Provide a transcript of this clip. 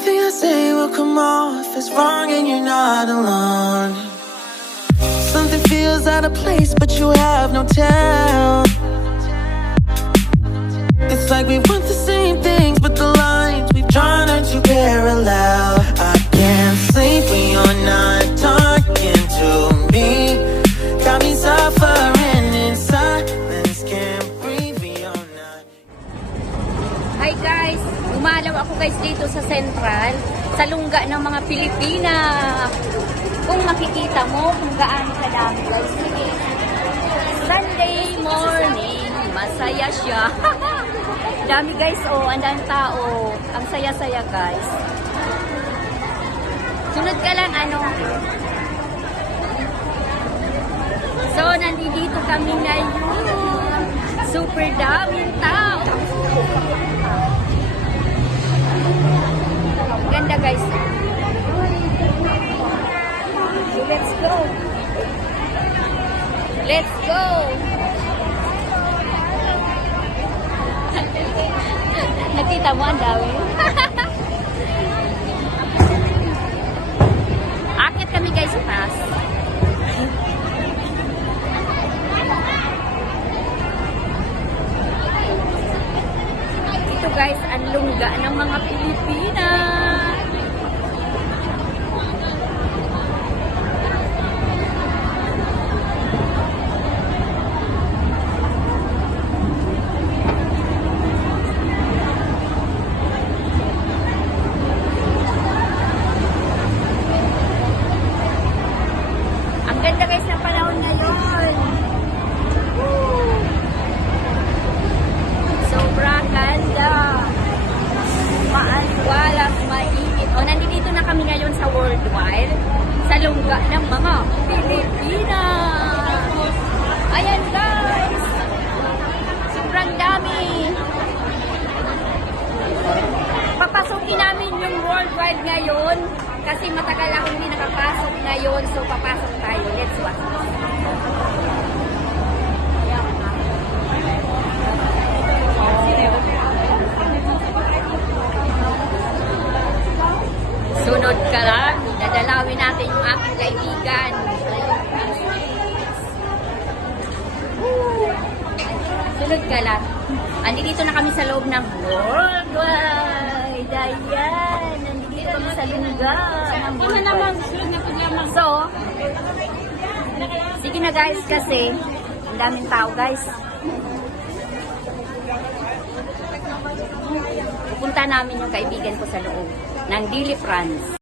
Anything I say will come off as wrong and you're not alone. Something feels out of place but you have no tell. It's like we want the same things but the lines we've drawn are too parallel. I can't sleep when you're not talking to me. Got me suffering in silence, can't breathe when you're not. Hi guys! Umalaw ako guys dito sa Central, sa lungga ng mga Pilipina. Kung makikita mo kung gaano kadami guys. Sunday morning, masaya siya. Dami guys, oh, ang daming tao. Ang saya-saya guys. Sunod ka lang ano. So, nandito kami ngayon. Super daming tao. Ganda guys. So, let's go. Let's go. Nakita mo ang dami. Akit kami guys sa taas. Ito guys, ang lungga ng mga Pilipina. Ang ganda guys ng panahon ngayon. Woo! Sobrang ganda. Maaliwalas, mainit. O, nandito na kami ngayon sa Worldwide, sa lungga ng mga Pilipina. Ayan guys. Sobrang dami. Papasukin namin yung Worldwide ngayon kasi matagal ako hindi nakapasok ngayon. So, papasok tayo. Let's watch. Sunod ka lang. Dadalawin natin yung aking kaibigan. Sunod ka lang. Andito na kami sa loob ng Worldwide. Ayan. Nandito kami sa lungga ng Worldwide. So, sige na guys kasi ang daming tao guys. Pupunta namin yung kaibigan ko sa loob ng Dili France.